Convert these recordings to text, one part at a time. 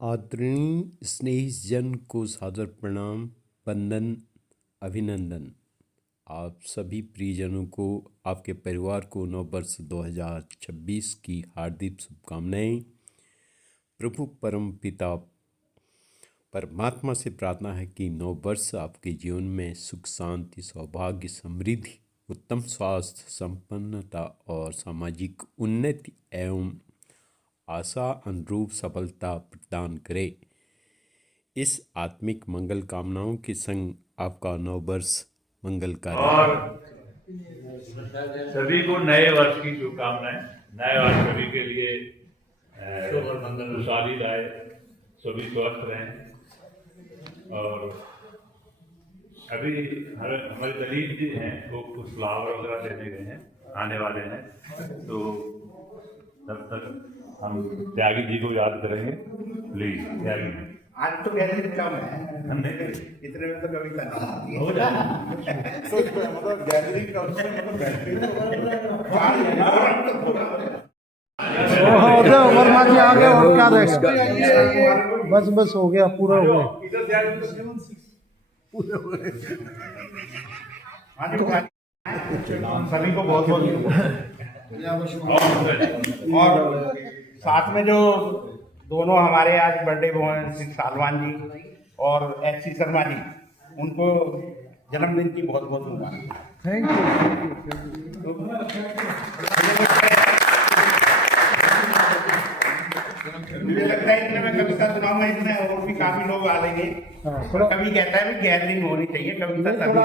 आदरणीय स्नेहीजन को सादर प्रणाम, वंदन, अभिनंदन। आप सभी प्रियजनों को, आपके परिवार को नववर्ष 2026 की हार्दिक शुभकामनाएं। प्रभु परम पिता परमात्मा से प्रार्थना है कि नववर्ष आपके जीवन में सुख, शांति, सौभाग्य, समृद्धि, उत्तम स्वास्थ्य, संपन्नता और सामाजिक उन्नति एवं आशा अनुरूप सफलता प्रदान करे। इस आत्मिक मंगल कामनाओं के संग आपका नववर्ष मंगलकारी और सभी को नए वर्ष की शुभकामनाएं। नए वर्ष सभी के लिए खुशहाली लाए, सभी स्वस्थ रहें। और अभी हमारे दलील जी हैं वो कुछ फ्लावर वगैरह देने गए हैं, आने वाले हैं, तो तब तक हम त्यागी जी को याद करेंगे। प्लीज त्यागी जी। आज तो गैलरी कम है, इतने में तो कविता नहीं हो मतलब गैलरी कम से वर्मा जी आ गए और क्या देख, बस हो गया, पूरा हो गया। सभी को बहुत बहुत और साथ में जो दोनों हमारे आज बर्थडे बॉय सिंह सालवान जी और एच.सी. शर्मा जी, उनको जन्मदिन की बहुत बहुत मुबारक। मुझे लगता है इतने में कविता सुनाऊंगा, इसमें और भी काफी लोग आ लेंगे। कभी कहता है गैदरिंग होनी चाहिए, कविता तभी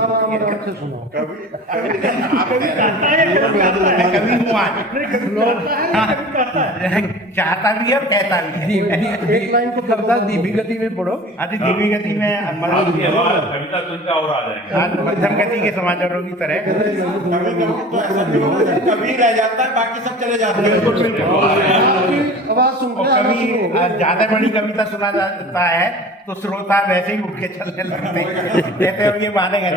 कभी हूँ आज चाहता भी है और कहता भी है। एक लाइन को कविता धीमी गति में पढ़ो। अभी धीमी गति में कविता सुनकर और आ जाएंगे मध्यम गति के समाचारों की तरह। कभी रह जाता है, बाकी सब चले जाते हैं। आवाज सुन कभी ज्यादा बड़ी कविता सुना जाता है तो श्रोता वैसे ही उठ के चलने लगते हैं, कहते अब ये मानेगा।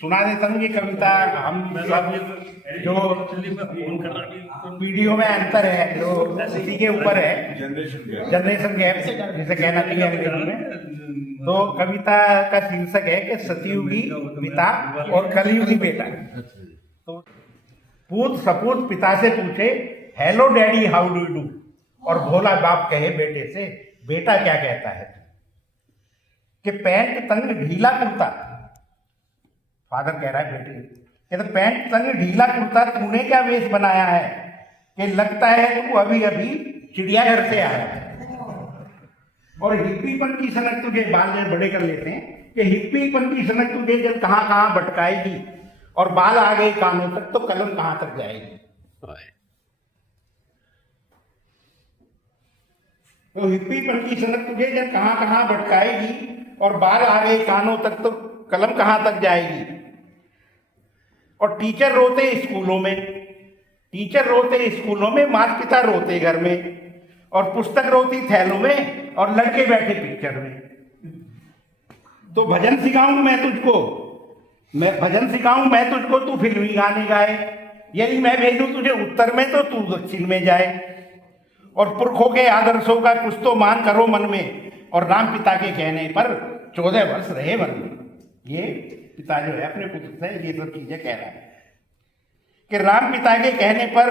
सुना देता हूँ ये कविता। हम सब जो पीढ़ियों में अंतर है, जो उसी के ऊपर है, जनरेशन गैप जिसे कहना चाहिए अंग्रेजी में। तो कविता का शीर्षक है कि सतयुगी पिता और कलयुगी बेटा। तो पूत सपूत पिता से पूछे, hello daddy how do do, और भोला बाप कहे बेटे से, बेटा क्या कहता है कि पैंट तंग ढीला कुर्ता। फादर कह रहा है बेटे कि तो पैंट तंग ढीला कुर्ता तूने क्या वेश बनाया है कि लगता है तू अभी अभी चिड़ियाघर से आया है। और हिप्पीपन की सनक तुझे, बाल बड़े कर लेते हैं कि हिप्पीपन की सनक तुझे जब कहाँ कहाँ भटकाएगी और बाल आ गए कानों तक तो कलम कहाँ तक जाएगी। तो हिप्पीपन की सनक तुझे जब कहाँ कहाँ भटकाएगी और बाल आ गए कानों तक तो कलम कहाँ तक जाएगी। और टीचर रोते स्कूलों में, टीचर रोते स्कूलों में, माता पिता रोते घर में, और पुस्तक रोती थैलों में, और लड़के बैठे पिक्चर में। तो भजन सिखाऊं मैं तुझको, मैं भजन सिखाऊं मैं तुझको, तू फिल्मी गाने गाए। यदि मैं भेजूं तुझे उत्तर में तो तू दक्षिण में जाए। और पुरखों के आदर्शों का कुछ तो मान करो मन में, और राम पिता के कहने पर 14 वर्ष रहे वन में। ये पिता जो है अपने पुत्र से ये सब चीजें कह रहा है कि राम पिता के कहने पर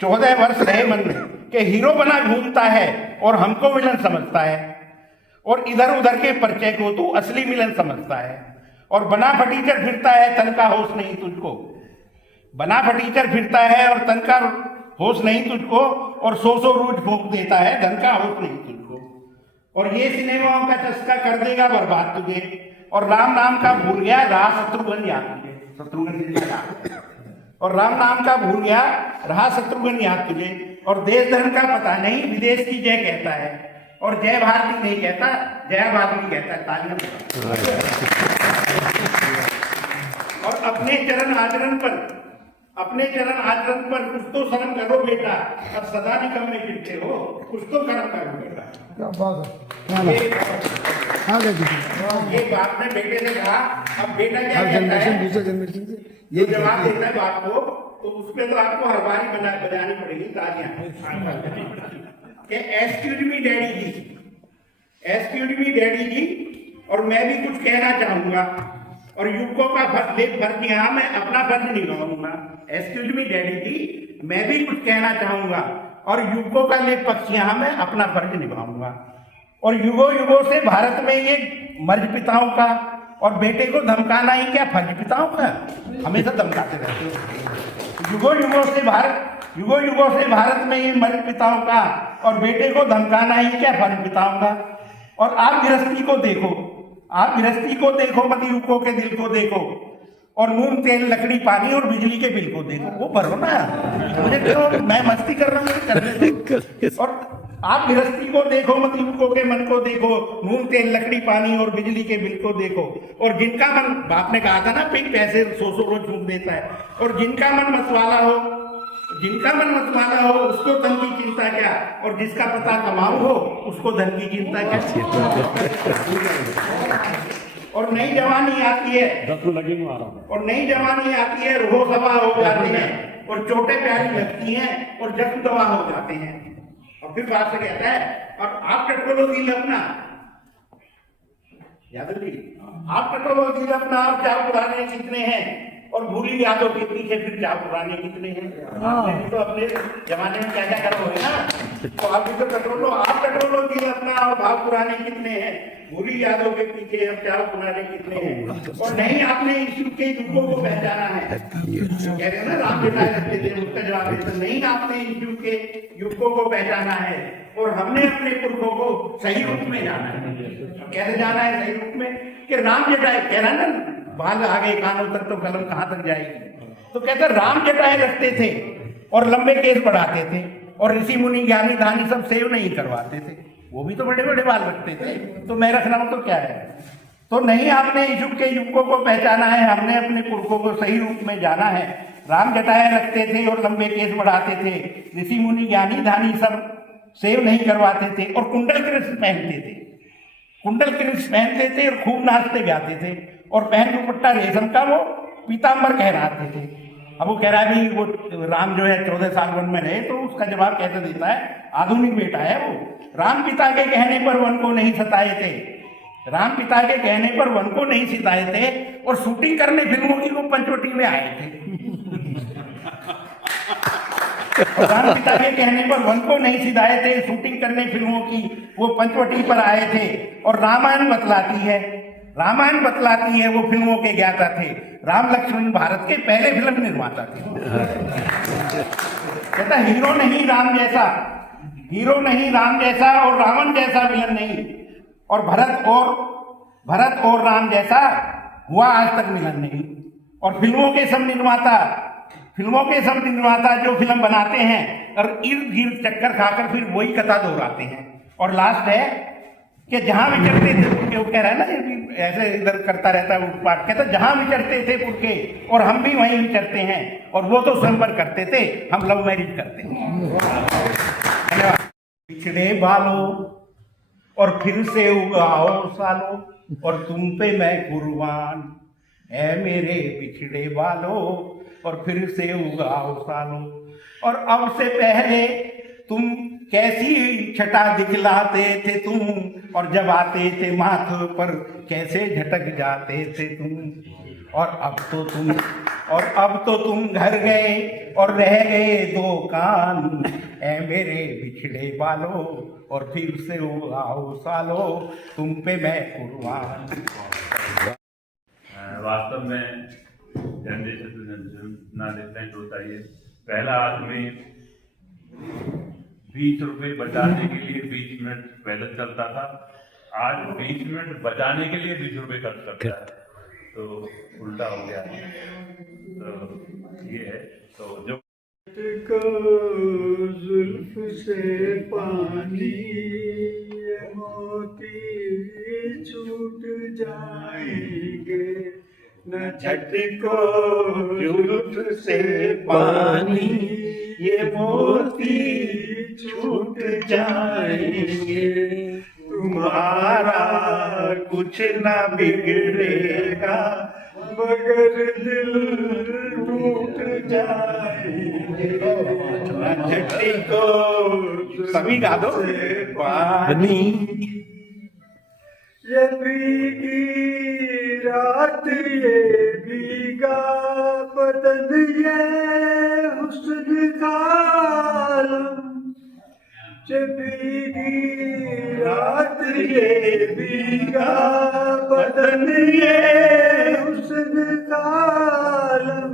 14 वर्ष रहे मन में, कि हीरो बना घूमता है और हमको विलन समझता है, और इधर उधर के परिचय को तू असली मिलन समझता है। और बना फटीचर फिरता है, तन का होश नहीं तुझको, बना फटीचर फिरता है और तन का होश नहीं तुझको, और 100 रोज फूंक देता है, धन का होश नहीं तुझको। और ये सिनेमाओं का चस्का कर देगा बर्बाद तुझे, और राम नाम का भूल गया रहा शत्रुघ्न याद तुझे, शत्रुघ्न और राम नाम का भूल गया रहा शत्रुघ्न याद तुझे। और देश धर्म का पता नहीं, विदेश की जय कहता है, और जय भारती नहीं कहता, जय भारती कहता है। तालियां। और अपने चरण आचरण पर कुछ तो शर्म करो बेटा, अब सदा निकम्मे फिरते हो, कुछ तो कर्म करो बेटा। क्या बात है। ये बाप ने बेटे से कहा, अब बेटा क्या कहता है, दूसरे जनरेशन से ये जवाब देता है बाप को तो उसमें तो आपको हर बारी बजानी पड़ेगी तालियां। एक्सक्यूज मी डैडी जी, एक्सक्यूज मी डैडी जी, और मैं भी कुछ कहना चाहूंगा और युवकों का फर्ज यहाँ मैं अपना फर्ज निभाऊंगा। एक्सक्यूज मी डैडी जी, मैं भी कुछ कहना चाहूंगा और युवकों का लेख पक्ष यहाँ मैं अपना फर्ज निभाऊंगा। और युगों युगों से भारत में ये मर्द पिताओं का और बेटे को धमकाना ही क्या फर्ज पिताओं का, हमेशा धमकाते रहते हो। युगों युगों से भारत में ये मर्द पिताओं का और बेटे को धमकाना ही क्या फर्ज पिताओं का। और आप गृहस्थी को देखो, मत युवकों के दिल को देखो, और नून तेल लकड़ी पानी और बिजली के बिल को देखो, वो भरो ना। मुझे क्यों, मैं मस्ती कर रहा हूँ, करने दो। और आप गृहस्थी को देखो, मत युवकों के मन को देखो, नून तेल लकड़ी पानी और बिजली के बिल को देखो। और जिनका मन, बाप ने कहा था ना, पैसे 100 रोज फूंक देता है, और जिनका मन मतवाला हो उसको धन की चिंता क्या, और जिसका पता कमाऊ हो उसको धन की चिंता क्या। और नई जवानी आती है, रोह सभा हो जाती है, और चोटें प्यारी लगती हैं, और जख्म दवा हो जाते हैं। और फिर बात से कहता है, और आप टटोलो दिल अपना, यादव जी, आप टटोलो दिल अपना, और क्या पुराने कितने हैं, और भूली यादों के पीछे फिर क्या पुराने कितने हैं। आपने तो अपने जमाने में क्या क्या करोगे ना, तो आप भी तो टटोलो, आप टटोलो दिल अपना, और भाव पुराने कितने हैं, भूली यादों के पीछे अब क्या पुराने कितने हैं। और नहीं आपने इस युग के युगों को पहचाना है, कह रहे ना राम जटाए रखते थे, उसका जवाब है नहीं, आपने इस युग के युगों को पहचाना है, और हमने अपने पुरखों को सही रूप में जाना है। कैसे जाना है सही रूप में, कि राम जटाए, कह रहा ना, बाल आगे कानों तक तो कलम कहां तक जाएगी। तो कहते राम जटाए रखते थे और लंबे केस बढ़ाते थे, और ऋषि मुनि ज्ञानी धानी सब सेव नहीं करवाते थे, वो भी तो बड़े बड़े बाल रखते थे, तो मैं रख रहा हूं तो क्या है। तो नहीं, आपने इस युग के युवकों को पहचाना है, हमने अपने पुरखों को सही रूप में जाना है। राम जटाए रखते थे और लंबे केस बढ़ाते थे, ऋषि मुनि ज्ञानी धानी सब सेव नहीं करवाते थे, और कुंडल कृष्ण पहनते थे और खूब नाचते गाते थे, और पहन दुपट्टा रेशम का वो पीताम्बर कहलाते थे। अब वो कह रहा है भी वो राम जो है 14 साल वन में रहे, तो उसका जवाब कैसे देता है, आधुनिक बेटा है वो। राम पिता के कहने पर वन को नहीं सताए थे, राम पिता के कहने पर वन को नहीं सिताए थे, और शूटिंग करने फिल्मों की वो पंचवटी में आए थे। राम पिता के कहने पर वन को नहीं सिधाए थे, शूटिंग करने फिल्मों की वो पंचवटी पर आए थे। और रामायण बतलाती है वो फिल्मों के ज्ञाता थे, राम लक्ष्मण भारत के पहले फिल्म निर्माता थे। कहता हीरो नहीं राम जैसा और रावण जैसा विलन नहीं, और भरत और राम जैसा हुआ आज तक मिलन नहीं। और फिल्मों के सब निर्माता जो फिल्म बनाते हैं और इर्द गिर्द चक्कर खाकर फिर वही कथा दोहराते हैं। और लास्ट है कि जहां विचरते थे पुरखे, वो कह रहा है ना ऐसे इधर करता रहता है उत्पात, कहता जहां विचरते थे पुरखे और हम भी वहीं विचरते हैं, और वो तो स्वयंवर करते थे, हम लव मैरिज करते हैं। धन्यवाद। पिछड़े बालों और फिर से उगाओ सालों, और तुम पे मैं कुर्बान है मेरे पिछड़े बालों, और फिर से उगाओ सालों। और अब से पहले तुम कैसी छटा दिखलाते थे तुम, और जब आते थे माथे पर कैसे झटक जाते थे तुम। और अब तो तुम घर गए और रह गए दो कान, ऐ मेरे बिछड़े बालों, और फिर से उगाओ सालों, तुम पे मैं कुर्बान। वास्तव में जनरेशन टू जनरेशन डिफरेंट होता है। पहला आदमी 20 रुपए बचाने के लिए 20 मिनट पैदल चलता था, आज 20 मिनट बचाने के लिए 20 रुपए खर्च करता है, तो उल्टा हो गया। तो ये है, तो जो जुल्फ से पानी मोती छूट जाएंगे, न झटको जुल्फ से पानी ये मोती छूट जाएंगे, तुम्हारा कुछ न बिगड़ेगा, मगर दिल टूट जाएंगे न झट्टी को सभी गा दो। पानी ये भीगी रात ये भीगा बदन ये हुस्न का आलम ये भीगी रात ये भीगा बदन ये हुस्न का आलम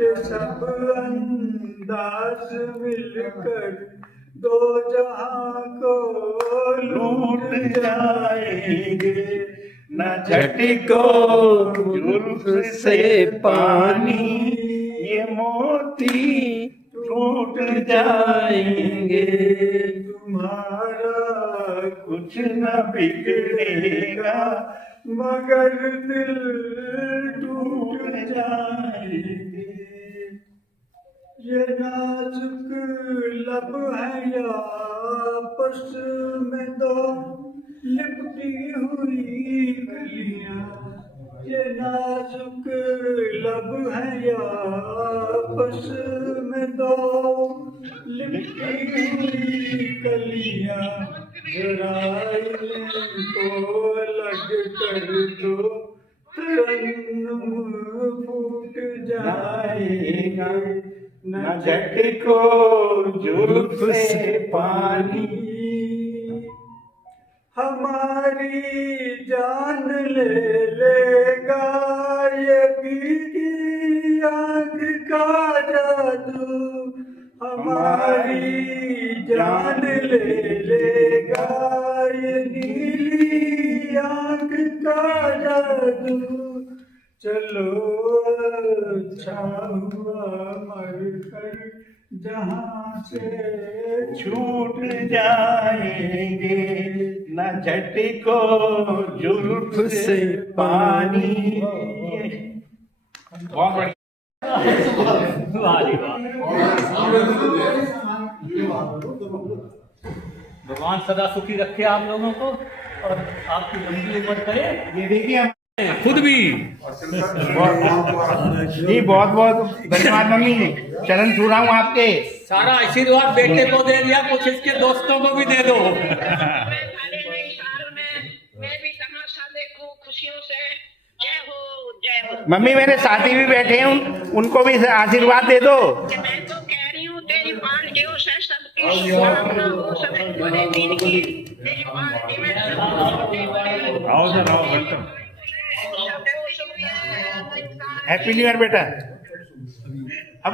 ये सब अंदाज मिलकर दो जहां को लूट जाएंगे न झटको जुल्फ से पानी ये मोती टूट जाएंगे तुम्हारा कुछ न बिगड़ेगा मगर दिल टूट जाएंगे ये नाजुक लब है या आपस में दो लिपटी हुई कलियां ये नाजुक लब है या आपस में दो लिपटी हुई कलियां जरा इनको अलग कर दो तरन्नुम फूट जाएगा न झटको जुल्फ से पानी हमारी जान ले लेगा ये भीगी आँख का जादू हमारी जान ले लेगा ये नीली आँख का जादू चलो अच्छा हुआ मर कर जहाँ से छूट जाएंगे न झटको जुल्फ से पानी बहुत बढ़िया भगवान सदा सुखी रखे आप लोगों को और आपकी लंबी उम्र करे। ये देखिए खुद भी जी बहुत बहुत धन्यवाद मम्मी चरण छू रहा हूँ आपके। सारा आशीर्वाद बेटे को दे दिया, कुछ इसके दोस्तों को भी दे दो। मैं भी तमाशा देखूं खुशियों से। जय हो जय हो। मम्मी मेरे साथी भी बैठे हैं उनको भी आशीर्वाद दे दो। मैं तो कह रही हूँ तेरी पार्टियों से सबकी शुभकामना हो सभी बड़े दिन की तेरी पार्टी में आओ सर आओ वेलकम। हैप्पी न्यू ईयर बेटा। अब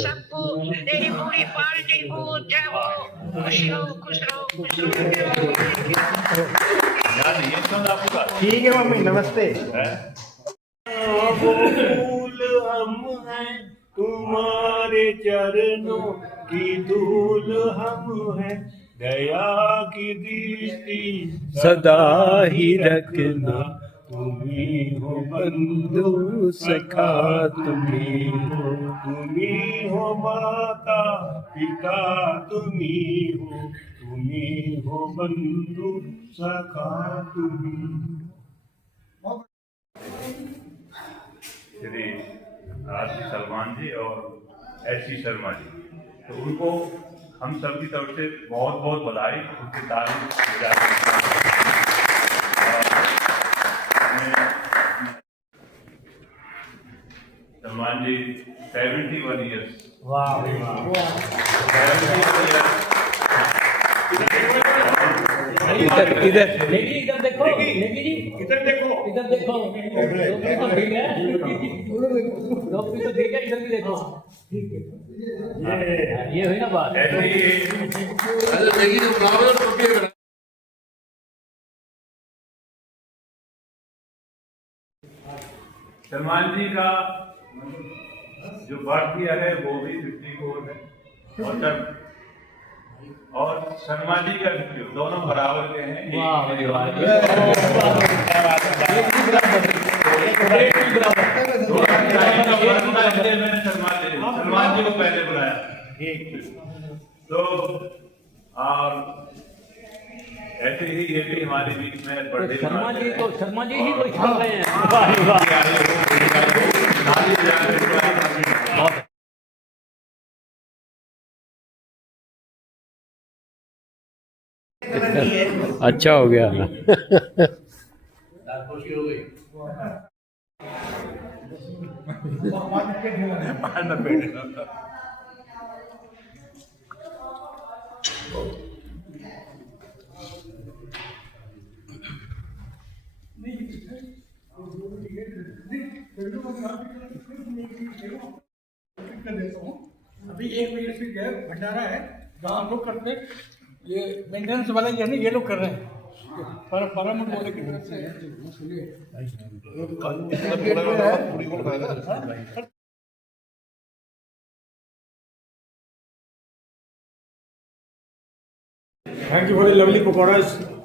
सबको तेरी पूरी पार्टी को जय हो खुश रहो खुश रहो। ठीक है मम्मी नमस्ते। फूल हम हैं तुम्हारे चरणों की धूल हम हैं दया की दृष्टि सदा ही रखना तुम्ही हो बंधु सखा तुम्ही हो माता पिता तुम्ही हो बंधु सखा तुम्ही। श्री राजी सलमान जी और एस.सी. शर्मा जी, तो उनको हम सब की तरफ से बहुत बहुत बधाई, उनकी तारीफ की जाती है। सलमान जी 71 ईयर्स। इधर इधर देखो लेकी जी, इधर देखो तो ठीक है, टोपी तो ठीक है, इधर भी देखो। ये हुई ना बात। सलमान जी का जो बर्थ ईयर है वो भी 54 है और शर्मा जी का 50 दोनों बराबर के हैं। मैंने सलमान जी को पहले बुलाया तो और ऐसे ही ये भी हमारे बीच में बर्थडे शर्मा जी तो ही कोई चल रहे हैं। वाह वाह। अच्छा हो गया। अभी 1 बजे से जो है भंडारा है, जहाँ हम लोग करते हैं, ये मेंटेनेंस वाले जो है ना, ये लोग कर रहे हैं, पारामुंड वाले की तरफ से Thank you for the lovely pakoras.